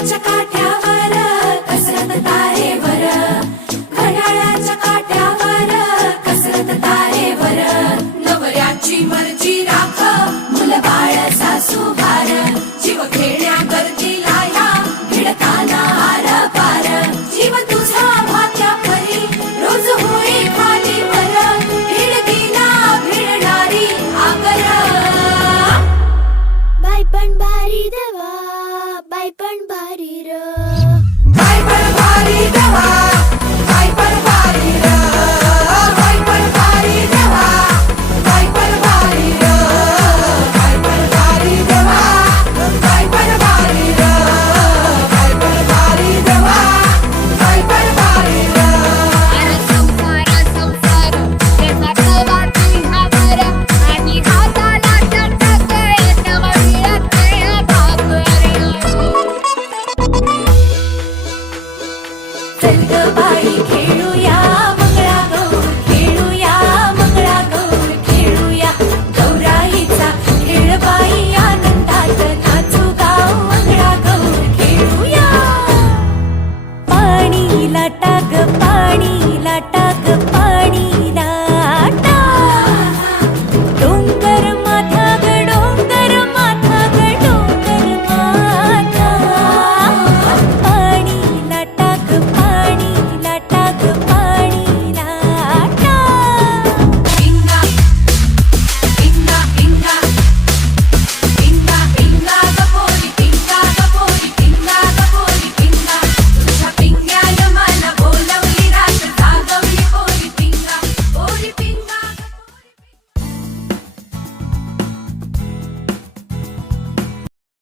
घड्याळाच्या काठ्यावर कसरत तारेवर, घड्याळाच्या काठ्यावर कसरत तारेवर, नवऱ्याची मर्जी राख मुल बाळ सासू भार, जीव खेळण्या गर्दीला या भिडताना आर पार, जीव तुझा भात्या परी रोज होई खाली वर, भिडकीला भिडणारी आगर. बाई पण भारी देवा, बाई पण भारी र, बाई पण भारी देवा, बाई पण भारी र, बाई पण भारी देवा, बाई पण भारी र, बाई पण भारी देवा, बाई पण भारी र, बाई पण भारी देवा, बाई पण भारी र. अरे संसार संसार तेव्हा तवा तुझ्यावर आणि हाताला चटक तेव्हा मिळते भाकर. चल ग बाई खेळूया मंगळागौर, खेळूया मंगळागौर, खेळूया गौराईचा खेळ बाई, आनंदात नाचू गाव मंगळागौर खेळूया. पाणी लाटा ग पाणी लाटा ग पाणी